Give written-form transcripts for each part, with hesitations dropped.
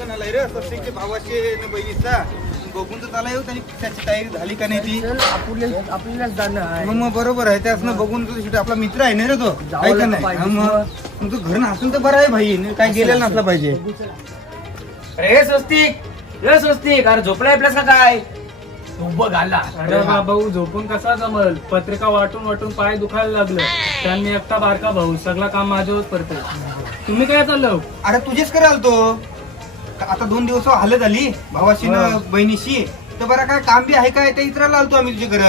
Season आलाय रे प्रत्येकच्या भावाचे न बहिणीचा बघून तर त्याला येऊ त्यांनी त्याची तयारी झाली का नाही ती आपल्यालाच जाणं आहे. मग बरोबर आहे त्यासनं बघून तो शेवटी आपला मित्र आहे ना रे तो आहे का नाही मग तू घर नसून तर बरं आहे भाई काय गेलेला नसला पाहिजे. अरे स्वस्तिक अरे झोपलाय आपल्यास का काय तू बघ आला. अरे भाऊ झोपून कसा जमल पत्रिका वाटून वाटून पाय दुखायला लागलं त्यांनी एकटा बारका भाऊ सगळं काम माझ्यावर करतोय. तुम्ही काय चाललं? अरे तुझेच कराल तो आता 2 दिवस हालत आली भावाशी न बहिणीशी तर बरं काय काम बी आहे काय ते इतराला आलतो आम्ही तुझे घर.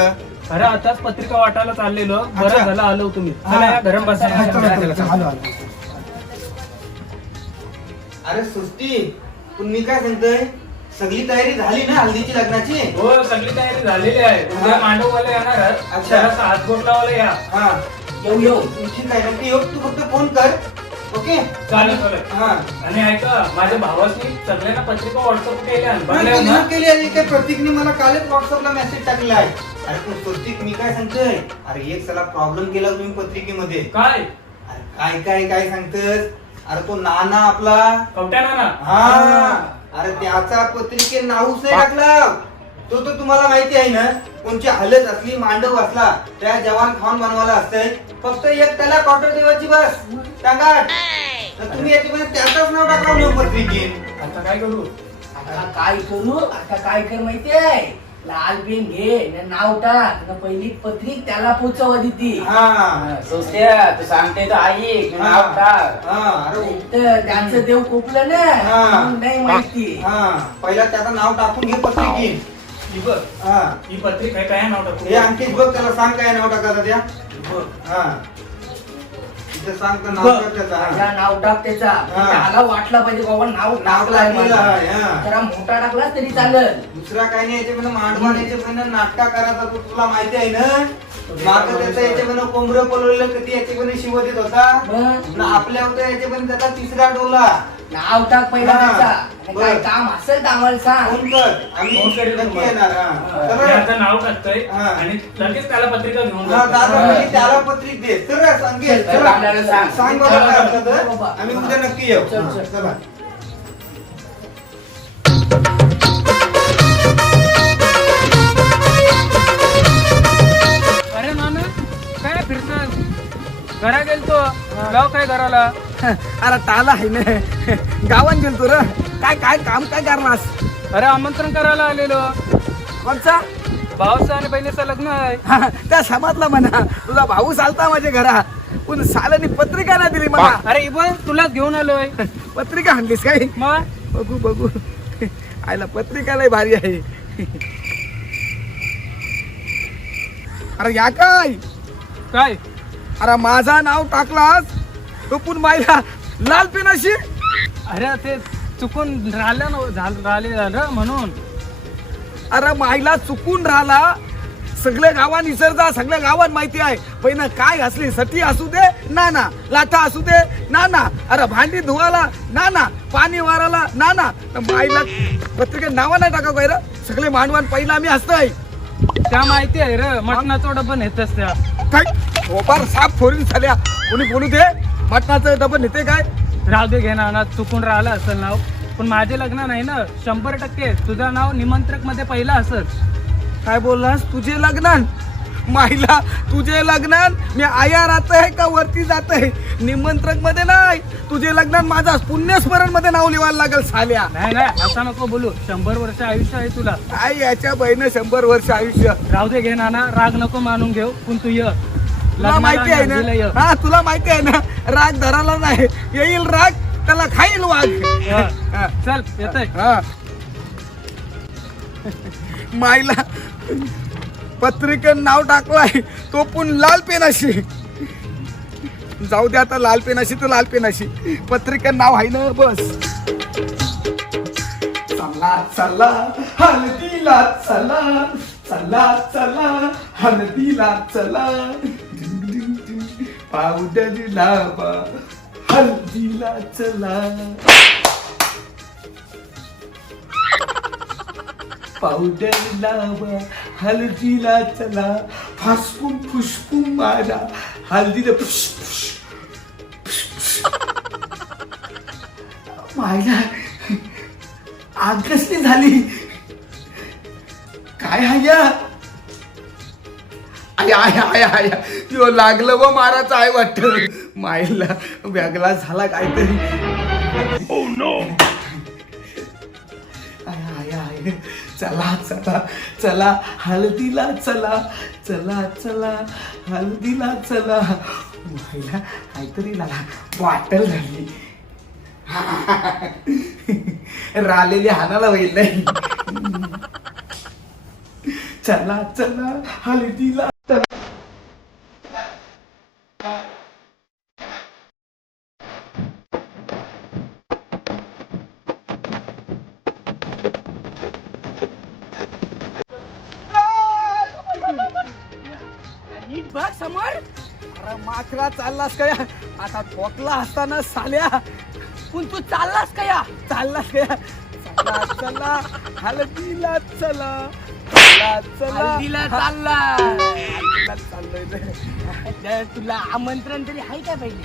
अरे आताच पत्रिका वाटायला चाललेलो बरं झालं आलो तुम्ही. चला या घरात बसा. अरे सुस्ती पण मी काय सांगतोय सगळी तयारी झाली ना हल्दीची लग्नाची. हो सगळी तयारी झालेली आहे. उद्या मांडववाले येणार अच्छा. हात बोटलावाला या. हा येऊ ठीक आहे नक्की येऊ तू फक्त फोन कर. ओके चालेल. हा आणि ऐका माझ्या भावाची सगळ्यांना पत्रिका व्हॉट्सअप केल्या नाही, केली आहे काय प्रतीकने मला कालच व्हॉट्सअपला मेसेज टाकलेला आहे. अरे पण प्रतीक मी काय सांगतोय अरे एक चला प्रॉब्लेम केला तुम्ही पत्रिकेमध्ये. काय? अरे काय काय काय सांगतोस अरे तो नाना आपला कवट्या नाना. हा अरे त्याचा पत्रिकेत नावच नाही टाकला. तो तर तुम्हाला माहिती आहे ना कोणची हालत असली मांडव असला त्या जवान खाऊन बनवायला असतंय फक्त एक त्याला क्वार्टर देवाची बस सांगा. तर तुम्ही याच्यामध्ये त्याचाच नाव टाकला ना पत्रिकेत. आता काय करू? आता काय कर माहितीये लाल पेन घे न नाव टाक न पहिली पत्रिक त्याला पोचव ती. हा सोस्या तू सांगते तर ऐक नाव टाक. अरे तर त्यांचं देव कोपलं ना म्हणून नाही माहिती. हा पहिला त्याचं नाव टाकून घे पत्रिकेत. ही बघ हा ही पत्रिका आहे काय नाव टाकू? हे आणखीच बघ त्याला सांग काय नाव टाकायचं त्या. हा इथं सांग तर नाव टाक त्याचं. माझ्या नाव टाक त्याचा त्याला वाटला पाहिजे बाबा नाव टाकलाय टाकलेलं आहे, हा. जरा मोठा टाकला तरी चालेल. दुसरा काय नाही याच्यामध्ये मांडवा याच्यामध्ये नाटका करायचा तो तुला माहिती आहे ना. मागं त्याचा याच्यामध्ये कोंबडं पलवलेलं कधी याच्यामध्ये शिव देत होता मग आपल्या होता याच्यामध्ये त्याचा तिसरा डोला. नाव टाक पहिला हा. त्याचा आणि काय बरं. काम असेल तर आम्हाला सांग. फोन कर आम्ही फोन करेल नक्की तुम्हाला. येणार. हा. चला. त्याचं नाव टाकतोय हा. आणि लगेच त्याला पत्रिका घेऊन हा, जातो. दादा म्हणजे त्याला पत्रिक दे तर सांगेल. चल, आपल्याला सांग. सांग बाबा चला, काय चला. असलं तर. बाबा. आम्ही उद्या नक्की येऊ. चल, चल. चला. अरे नाना काय फिरतोय? घरा गेलतो गाव काय घराला? अरे ताला आहे ना गावात गेलतो र काय काय काम काय करणास. अरे आमंत्रण करायला आलेलो. कोणचा भावाचं आणि बहिणीचं लग्न आहे. त्या समाजला म्हणा तुझा भाऊ चालता माझ्या घरा पण सालानी पत्रिका ना दिली मला. अरे इबन तुला घेऊन आलोय. पत्रिका आणलीस काय मग बघू बघू आयला पत्रिका लय भारी आहे. अरे या काय काय? अरे माझा नाव टाकलास तो पण मायला लाल पेनाशी. अरे ते चुकून राहिलं म्हणून. अरे मायला चुकून राहिला सगळ्या गावात विसरता सगळ्या गावात माहिती आहे पहिलं काय असली सटी असू दे ना लाथा असू दे ना अरे भांडी धुवाला ना पाणी वाराला ना मायला पत्रिकेत नावा नाही टाका काय र सगळे मांडवान पहिला आम्ही असतोय. त्या माहिती आहे रे मटणाचा डबा नेतच त्या. काय ओपार साप फोडून झाल्या कोणी बोलू दे मटणाचं डबं नेते काय. राहू दे घे ना चुकून राहिलं असेल नाव पण माझे लग्न नाही ना 100% तुझं नाव निमंत्रक मध्ये पहिलं असेल. काय बोललास तुझे लग्नान मायला तुझे लग्नान मी आया राहत आहे का वरती जात आहे निमंत्रक मध्ये नाही तुझे लग्नान माझा पुण्यस्मरण मध्ये नाव लिवायला लागेल साल्या. नाही असं नको बोलू 100 वर्ष आयुष्य आहे तुला. काय याच्या बहिणी 100 वर्ष आयुष्य. राहू दे घे नाना राग नको मानून घेऊ पण तू ये तुला माहिती आहे ना हा तुला माहिती आहे ना राग धराला नाही येईल राग त्याला खाईल वाघ. हा. चल येतय. हा मायला पत्रिकेत नाव टाकलाय तो पण लाल पेनाशी. जाऊ दे आता लाल पेनाशी तर लाल पेनाशी पत्रिकेत नाव आहे ना बस. चला चला हळदीला चला चला चला हळदीला चला पावडर लावा हळदीला चला पावडर लावा हळदीला चला फासपून फुसपून मारा हळदीला मायला आग कसली झाली काय हाय आय आय आय आय यो लागलं व मारायचं आहे वाटत मायला वेगळा झाला काहीतरी आय आय आय चला चला चला हळदीला चला चला चला हळदीला चला मायला काहीतरी झाला वाटल झाली रालेली हानाला होईल नाही चला चला हळदीला नीट बघ समोर. अरे माकरा चाललास काय आता ठोकला असताना साल्या पण तू चाललास का या? चाललास काय चला चला हळदीला चला चला चला हल्दीला चालला. हळदीला चाललोय रे. तर तुला आमंत्रण तरी आहे का पहिले?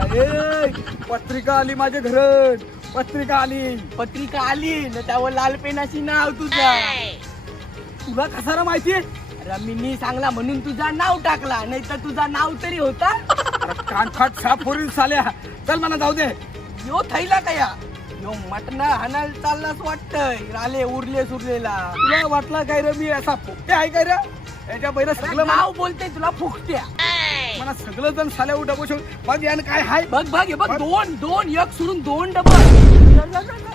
अरे पत्रिका आली माझ्या घरात पत्रिका आली पत्रिका आली ना त्यावर लाल पेनाशी नाव तुझं. तुला कसा माहितीये रमीनी सांगला म्हणून तुझा नाव टाकला, नाही तर तुझा नाव तरी होता. कानफाट साफ होईल साल्या चल मला जाऊ दे यो थैला का या? यो मटणा हाणायला चाललाच वाटतंय राले उरले सुरलेला. तुला वाटला काय रे मी असा फुकटे आहे काय रे याच्या पहिलं सगळं नाव बोलते तुला फुकट्या. मला सगळं जण साल्या उठा बसून मग यानं काय हाय बघ बघ हे बघ दोन दोन एक सोडून दोन डबल.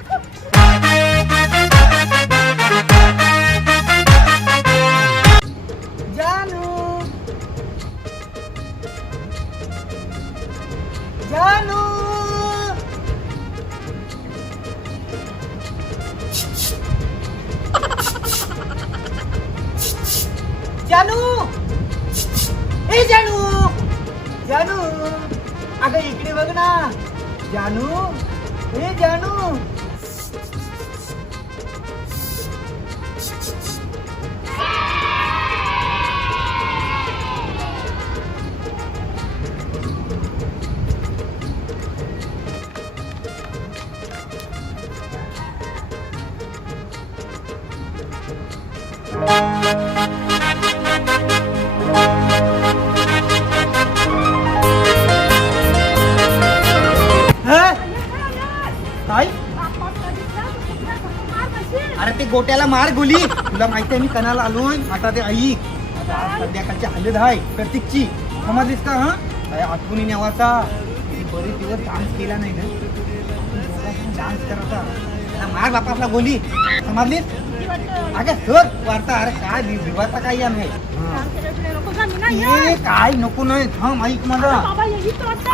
जानू जानू जानू ए जानू जानू अगं इकडे बघ ना जानू ए जानू. काय अरे ते गोट्याला मार गोली तुला माहिती आहे मी कणाला आलोय आता ते आई आता आज संध्याकाळची हलद आहे प्रतीकची समजलीस का हा काय आठवणी नेवाचा बरेच दिवस डान्स केला नाही ना डान्स करायचा त्याला मार बापासला गोली समजलीस अगं सर वार्ता अरे काय विवाचा काय या नाही काय नको नाही थांब ऐक मला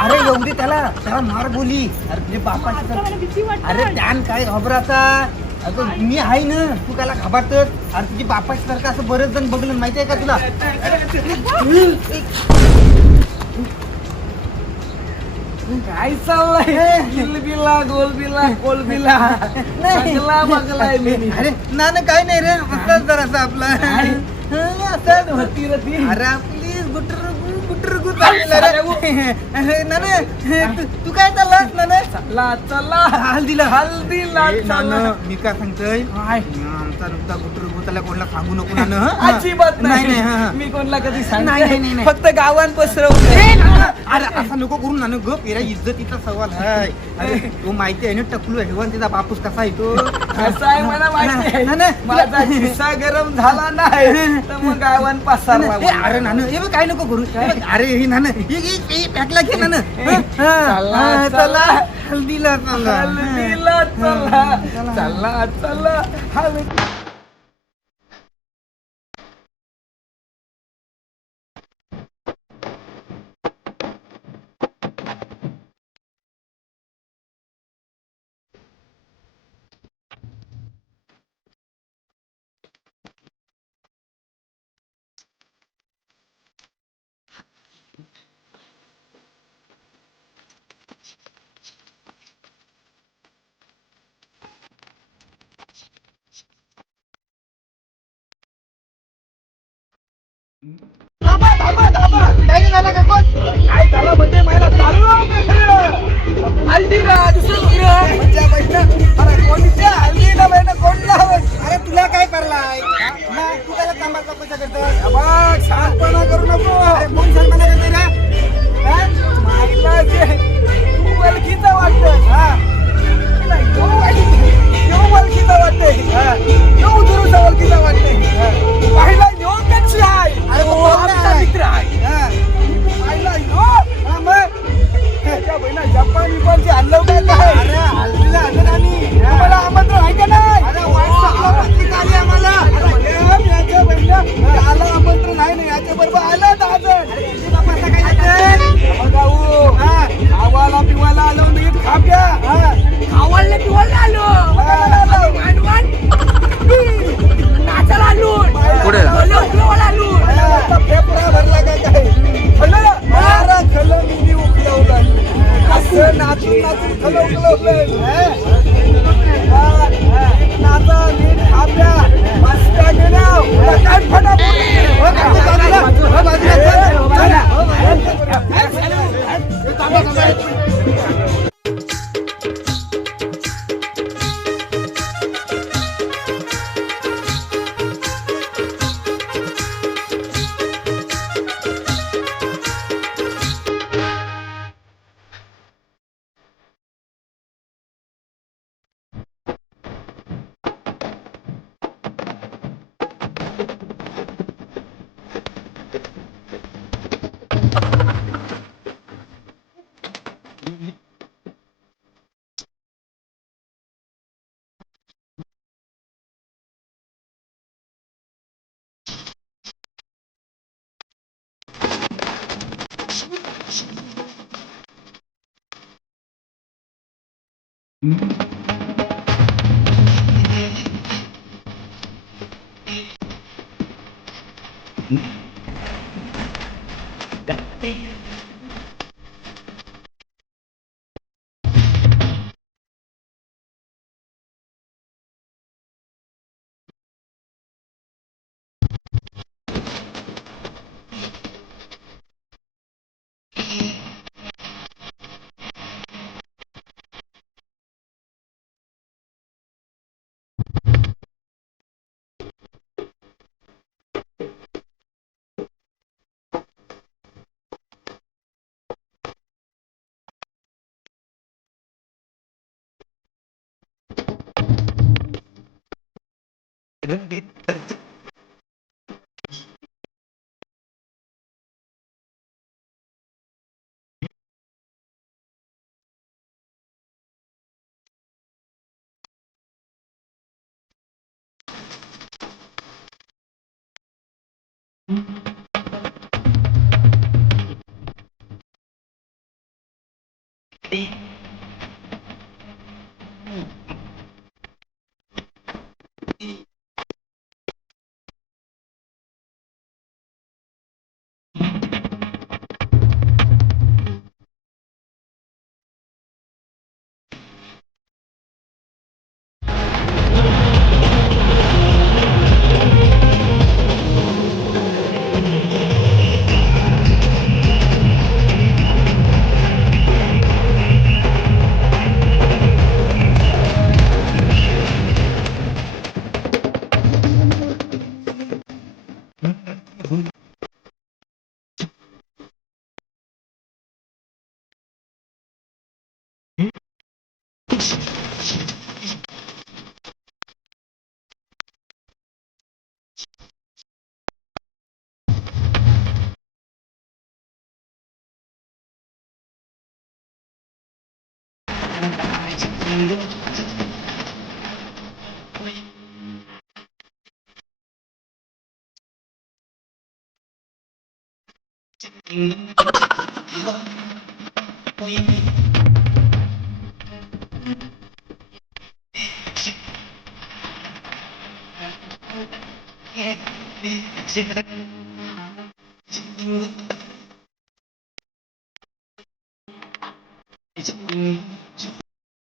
अरे एवढी त्याला मार बोली अरे तुझे बापाची अरे त्यान काय घाबराचा अगं मी आहे ना तू त्याला घाबरतोस अरे तुझी बापाची सारखं असं बरेच जण बघलं माहिती आहे का तुला काय चाललंय गिलबिला गोलबिला कोलबिला सगळा बघलाय मी अरे ना काय नाही रे असंच जरासा आपला असंच होती रे ती अरे आपली गुटर तू काय चाललास ना चला चला हल्दीला हल्दीला चला. मी काय सांगतोय काय? आमचा नुकता गुटर गुताला कोणाला सांगू नको ना हं? अजिबात नाही नाही हा. मी कोणाला कधी नाही, सांगितलं नाही, नाही. फक्त गावान पसरवलं अरे असं नको करून ना ग पेरा इज्जतीचा सवाल आहे अरे तो माहिती आहे ना टकलू हेवान तिचा बापूस कसा आहे तो असं आहे मला माहिती आहे ना, ना. माझा खिस्सा गरम झाला नाही तर मग गावान पसरला ए, अरे नानं हे बघ काय नको करू हे बघ, अरे हे नानं पॅकला घे नानं चला, चला हल्दीला चला हल्दीला चला चला चला हल्दी काय झालं का कोण काय झालं म्हणजे मला चालू हल्दीला दुसरं म्हणजे कोणीच्या हल्दीला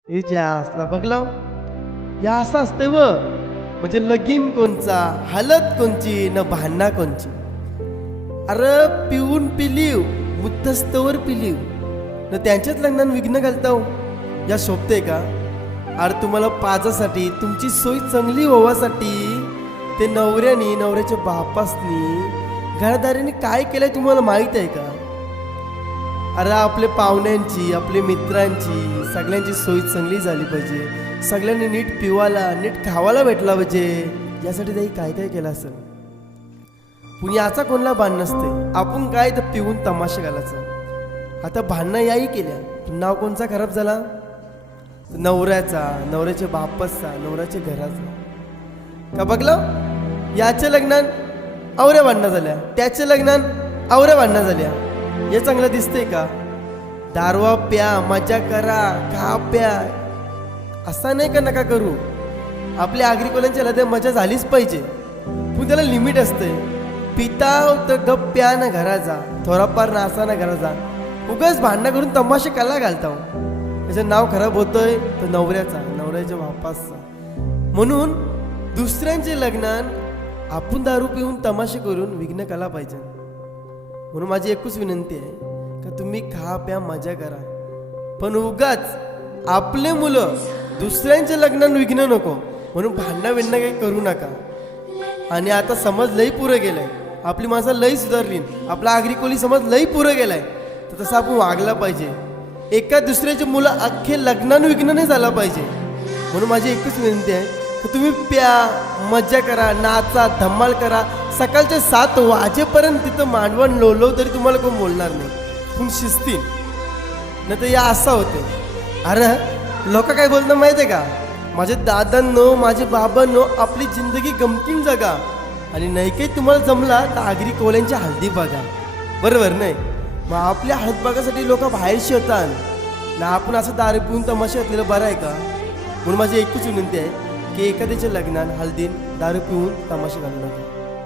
हे जे असला बघला या असं असते व म्हणजे लगीन कोणचा हालत कोणची न भांडणा कोणची. अरे पिऊन पिलीव मुद्दस्तवर पिलीव न त्यांच्यात लग्नात विघ्न घालताव या शोभते का. अरे तुम्हाला पाजासाठी तुमची सोय चांगली व्हावासाठी ते नवऱ्यानी नवऱ्याच्या बापासनी घरदारीने काय केलंय तुम्हाला माहित आहे का. अरे आपल्या पाहुण्यांची आपल्या मित्रांची सगळ्यांची सोय चांगली झाली पाहिजे. सगळ्यांनी नीट पिवायला नीट खावायला भेटला पाहिजे. यासाठी त्याही काय काय केलं असेल. पण याचा कोणला भान नसते. आपण काय तर पिऊन तमाशा घालायचं. आता भांडणं याही केल्या नाव कोणचा खराब झाला. नवऱ्याचा नवऱ्याच्या बापाचा नवऱ्याच्या घराचा का बघलं. याच्या लग्नात आवऱ्या भांडणं झाल्या त्याच्या लग्नात आवऱ्या भांडणं झाल्या. हे चांगलं दिसतंय का. दारवा प्या मजा करा खा प्या असा नाही का नका करू. आपल्या आग्रिकोल्यांच्या लढ्या मजा झालीच पाहिजे पण त्याला लिमिट असते. पिता तर गप प्या ना घराचा थोडाफार नासा ना घराचा. उगाच भांडणं करून तमाशा कला घालता. त्याचं नाव खराब होतंय तर नवऱ्याचा नवऱ्याच्या बापाचा. म्हणून दुसऱ्यांचे लग्नात आपण दारू पिऊन तमाशे करून विघ्न कला पाहिजे. म्हणून माझी एकच विनंती आहे का तुम्ही खा प्या मजा करा पण उगाच आपले मुलं दुसऱ्यांच्या लग्नात विघ्न नको म्हणून भांडणं विणणं काही करू नका. आणि आता समज लई पुरं गेलाय. आपली माणसं लई सुधारली. आपला आग्रिकोली समज लई पुरं गेलाय तर तसं आपण वागला पाहिजे. एका दुसऱ्याचे मुलं अख्खे लग्नानं विघ्न नाही झाला पाहिजे. म्हणून माझी एकच विनंती आहे की तुम्ही प्या मजा करा नाचा धम्माल करा. सकाळच्या 7 वाजेपर्यंत तिथं मांडवण लोलो तरी तुम्हाला कोण बोलणार नाही. पण शिस्तीन नाही तर या असं होते. अरे लोक काय बोलणं माहिती आहे का. माझे दादांनो माझे बाबांनो आपली जिंदगी गमतीन जगा आणि नाही काही तुम्हाला जमला तर आगरी कोल्यांची हळदी बघा. बरोबर नाही. मग आपल्या हळद बघासाठी लोक बाहेर शिवतात ना आपण असं दारू पिऊन तमाशा घातलेलं बरं आहे का? म्हणून माझी एकच विनंती आहे की एखाद्याच्या लग्नात हल्दीन दारू पिऊन तमाशा घालू नका.